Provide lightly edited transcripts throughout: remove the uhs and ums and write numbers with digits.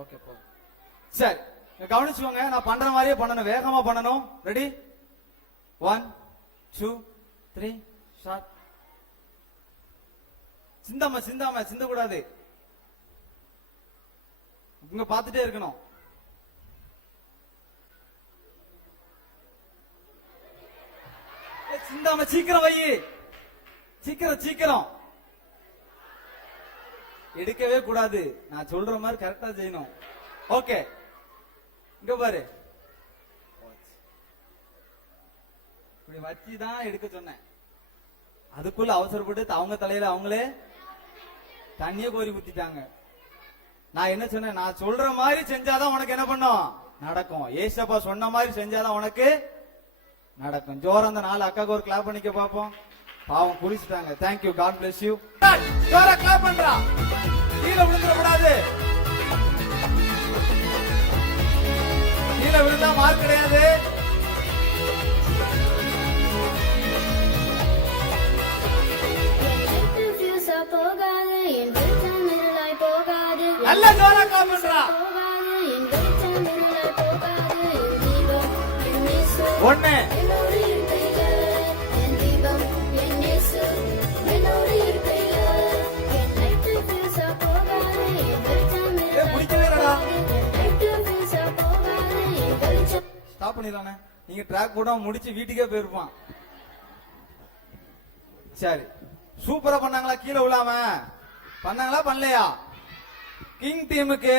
Okay போ. சரி கவனிச்சுக்கோங்க, நான் பண்ற மாதிரியே பண்ணணும், வேகமா பண்ணணும். Ready 1 2 3 start. சிந்தாம சிந்தாம சிந்த கூடாது, இங்க பாத்துட்டே இருக்கணும். சிந்தாம சீக்கிரம் வை, சீக்கிரம் சீக்கிரம். எடுக்கவே கூடாது, நான் சொல்ற மாதிரி கரெக்டா செய்யணும். ஓகே இங்க பாரு, இப்படி வச்சுதான் எடுக்க சொன்னேன். அதுக்குள்ள அவசரப்பட்டு அவங்க தலையில அவங்களே தண்ணிய கோரி ஊத்திட்டாங்க. நான் என்ன சொன்னேன், நான் சொல்ற மாதிரி செஞ்சாதான் உனக்கு என்ன பண்ணும், நடக்கும். ஏசப்பா சொன்ன மாதிரி செஞ்சாதான் உனக்கு நடக்கும். ஜோர அந்த 4 அக்காக்கு ஒரு கிளாப் பண்ணிக்க பாப்போம். பாவம் குளிச்சுட்டாங்க. Thank you, God bless you. ஜோர கிளாப் பண்றா, கீழே விழுந்துட கூடாது. கீழே விழுந்தா மார்க் கிடையாது. நல்ல ஜோரா கிளாப் பண்றா. 1 ஸ்டாப் பண்ணிடலானே. நீங்க ட்ராக் கூட முடிச்சு வீட்டுக்கே போயிருப்பான். சரி சூப்பரா பண்ணாங்களா? கீழே விழாம பண்ணாங்களா பண்ணலையா? கிங் டீமுக்கு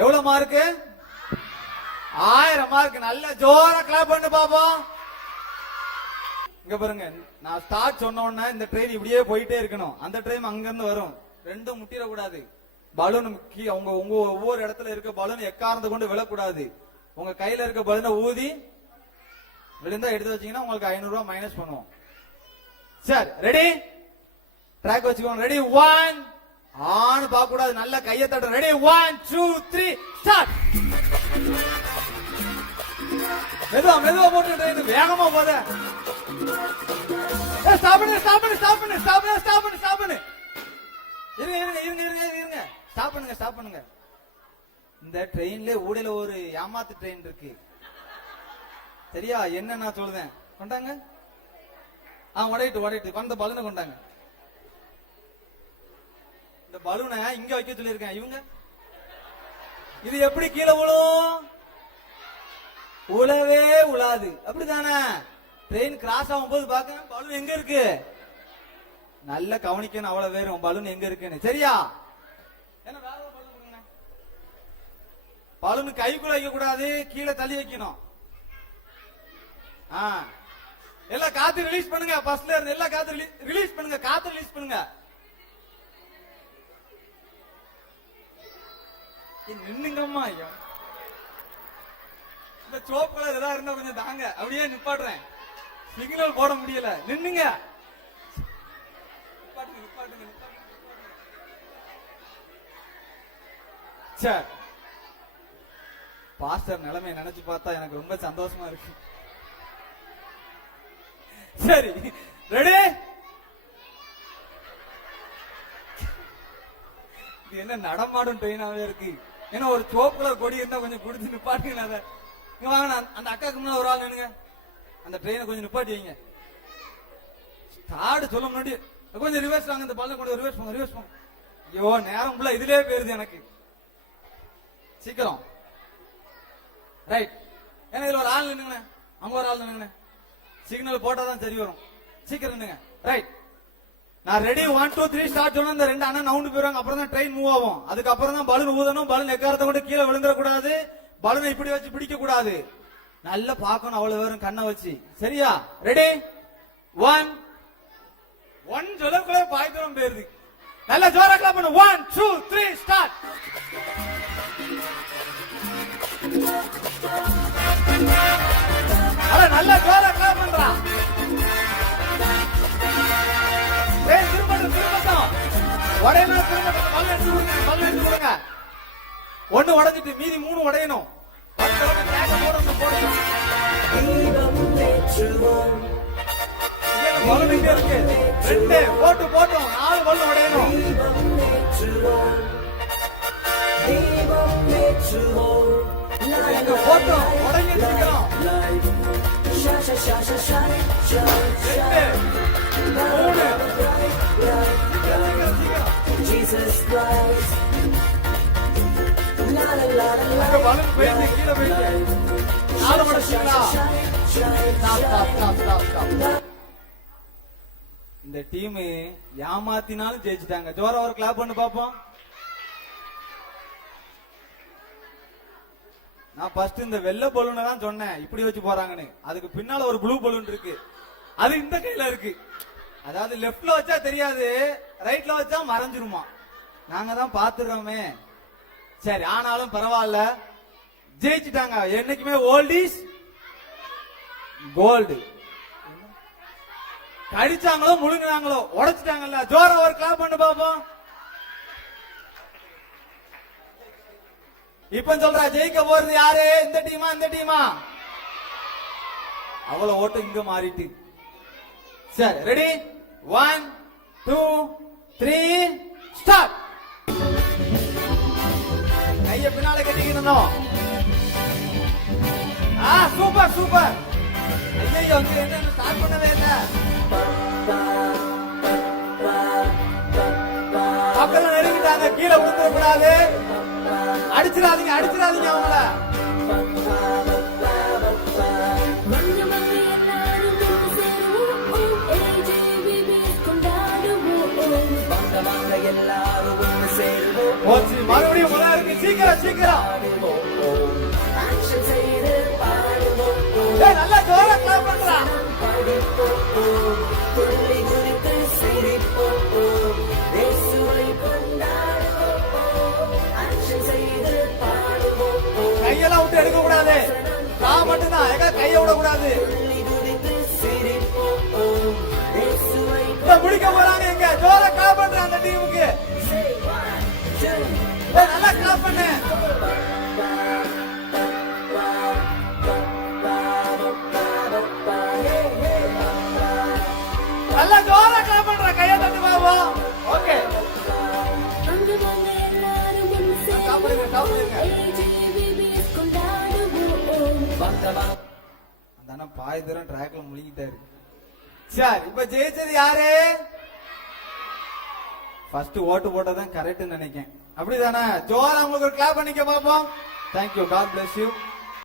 எவ்வளவு மார்க்கு? 1000 மார்க். நல்ல ஜோரா கிளாப் பண்ணு பாப்போம். இங்க பாருங்க, நான் ஸ்டார்ட் சொன்ன உடனே இந்த ட்ரெயின் இப்படியே போயிட்டே இருக்கணும். அந்த ட்ரெயின் அங்க இருந்து வரும், ரெண்டும் முட்டிட கூடாது. பலூன் உங்க உங்க ஒவ்வொரு இடத்துல இருக்க பலூன் எக்காரத்தை கொண்டு விழக்கூடாது. உங்க கையில இருக்க பலூனை ஊதி விழுந்தா எடுத்து வச்சீங்கன்னா உங்களுக்கு 500 ரூபாய் மைனஸ் பண்ணுவோம். சரி ரெடி, ட்ராக் வச்சுக்கோங்க. ரெடி 1 ஆன்னு பார்க்க கூடாது, நல்ல கையை தட்ட. Ready 1 2 3 start. மெதுவா மெதுவா போட்டு ட்ரெயின் வேகமா போத. ஸ்டாப் பண்ணு ஸ்டாப் பண்ணு ஸ்டாப் பண்ணு ஸ்டாப் பண்ணு ஸ்டாப் பண்ணு ஸ்டாப் பண்ணு. இருங்க இருங்க இருங்க இருங்க இருங்க, ஸ்டாப் பண்ணுங்க ஸ்டாப் பண்ணுங்க. இந்த ட்ரெயின்ல ஊடையில ஒரு ஏமாத்து ட்ரெயின் இருக்கு சரியா? என்ன நான் சொல்றேன், கொண்டாங்க. உடையிட்டு உடையிட்டு வந்த பலூனை கொண்டாங்க. இந்த பலூனை இங்க வைக்க சொல்லியிருக்கேன். இவங்க இது எப்படி கீழே விழும்? உழவே உழாது, அப்படித்தானே? ட்ரெயின் கிராஸ் ஆகும் போது பாக்க பலூன் எங்க இருக்கு நல்ல கவனிக்கணும். அவ்வளவு வேறும் பலூன் எங்க இருக்குன்னு, சரியா? என்ன வேற பலூன் கொடுங்க. பலூன் கைக்குள்ள வைக்க கூடாது, கீழே தள்ளி வைக்கணும். எல்லாம் காத்து ரிலீஸ் பண்ணுங்க. பஸ்ல இருந்து எல்லாம் காத்து ரிலீஸ் பண்ணுங்க, காத்து ரிலீஸ் பண்ணுங்க. நின்னுங்கம்மா. ஐயா இந்த சோப்பு கலர் ஏதாவது இருந்தா கொஞ்சம் தாங்க, அப்படியே நிப்பாட்டுறேன். சிக்னல் போட முடியல, நின்னுங்க. சரி பாஸ்டர் நிலைமை நினைச்சு பார்த்தா எனக்கு ரொம்ப சந்தோஷமா இருக்கு. சரி ரெடி, இது என்ன நடமாடும் ட்ரெயினாவே இருக்கு. ஏன்னா ஒரு சோப்பு கலர் கொடி இருந்தா கொஞ்சம் குடிச்சு நிப்பாட்டுங்க. அதை இங்க வாங்க, அந்த அக்காக்கு முன்னாடி ஒரு ஆள் நின்னுங்க. அந்த ட்ரெயினை கொஞ்சம் நிப்பாட்டி வைங்க. ஸ்டார்ட் சொல்ல முன்னாடி கொஞ்சம் ரிவர்ஸ் வாங்க. இந்த பல்ல கொண்டு ரிவர்ஸ் போங்க, ரிவர்ஸ் போங்க. ஐயோ நேரம் ஃபுல்லா இதுலயே போயிருது எனக்கு. சீக்கிரம் ரைட். ஏன்னா இதுல ஒரு ஆள் நின்னுங்க, அங்க ஒரு ஆள் நின்னுங்க. சிக்னல் போட்டாதான் சரி வரும். சீக்கிரம் நின்னுங்க. ரைட், நான் ரெடி 1 2 3 ஸ்டார்ட் சொன்னா இந்த 2 அண்ணன் நவுண்டு போயிருவாங்க. அப்புறம் தான் ட்ரெயின் மூவ் ஆகும். அதுக்கப்புறம் தான் பலூன் ஊதணும். பலூன் எக்காரத்தை கொண்டு கீழே விழுந்துட கூடாது. பலூனை இப்படி வச்சு பிடிக்க கூடாது. நல்லா பார்க்கணும் அவ்வளவு பேரும் கண்ணை வச்சு, சரியா? ரெடி 1 1 சொல்லக்குள்ளே பாய்க்கிறோம் போயிருது. நல்ல ஜோரா கிளாப் பண்ணு. 1 2 3 ஸ்டார்ட். நல்ல ஜோரா கிளாப் பண்றா. திரும்பட்டும் திரும்பட்டும், உடையணும் திரும்பட்டும். பல்ல எடுத்து கொடுங்க, பல்ல எடுத்து கொடுங்க. 1 உடைஞ்சிட்டு மீதி 3 உடையணும். பலூன் இருக்கு 2 போட்டு போட்டோம். 4 பலூன் உடையணும். எங்க போட்டோம் உடனே சீக்கிரம் 2 3 Jesus Christ. அங்க பலூன் போயிட்டு கீழே போயிட்டு 4 மடச்சிங்களா இந்த டீம் ஏமாத்தினாலும் ஜெயிச்சிட்டாங்க. ஜோரா ஒரு கிளாப் பண்ணு பாப்போம். நான் ஃபர்ஸ்ட் இந்த வெள்ளை பலூனை தான் சொன்னேன் இப்படி வச்சு போறாங்கன்னு. அதுக்கு பின்னால ஒரு ப்ளூ பலூன் இருக்கு, அது இந்த கையில இருக்கு. அதாவது லெப்ட்ல வச்சா தெரியாது, ரைட்ல வச்சா மறைஞ்சிருமா. நாங்க தான் பாத்துறோமே. சரி, ஆனாலும் பரவாயில்ல, ஜெயிச்சிட்டாங்க. என்னைக்குமே ஓல்ட் இஸ் கோல்டு. கடிச்சாங்களோ முழுங்கினாங்களோ உடைச்சிட்டாங்கல்ல. ஜோரா ஒரு கிளாப் பண்ணு பாப்போம். இப்ப சொல்றா, ஜெயிக்க போறது யாரு? இந்த டீமா இந்த டீமா? அவ்வளவு ஓட்டு இங்க மாறிட்டு. சரி, ரெடி? 1 2 3 ஸ்டார்ட். கைய பின்னால கட்டிக்கணும். Super super. ஐயோ, இங்க என்ன ஸ்டார்ட் பண்ணவே இல்ல. பக்கத்துல நெருங்கிட்டாங்க, கீழே விழுந்துட கூடாது. அடிச்சிடாதீங்க அடிச்சிடாதீங்க அவங்கள. மறுபடியும் முதல்ல இருக்கு. சீக்கிரம் சீக்கிரம். நல்லா ஜோரா கிளாப் பண்றா. கையெல்லாம் விட்டு எடுக்க கூடாது. நான் மட்டும்தான், எங்க கைய விட கூடாது. முடிக்க போறாங்க. எங்க ஜோரா கிளாப் பண்ற அந்த டீமுக்கு. நல்லா கிளாப் பண்ணு. நல்லா ஜோரா கிளாப் பண்ற. கைய தட்டு பாபா. ஓகே, அந்த பாய் தூரம் ட்ராக்ல முழுங்கிட்டாரு. சரி, இப்ப ஜெயிச்சது யாரு? ஃபர்ஸ்ட் ஓட்டு போட்டதான் கரெக்ட் நினைக்கிறேன். அப்படிதானே? ஜோரா உங்களுக்கு ஒரு கிளாப் பண்ணிக்க பாப்போம். Thank you, God bless you.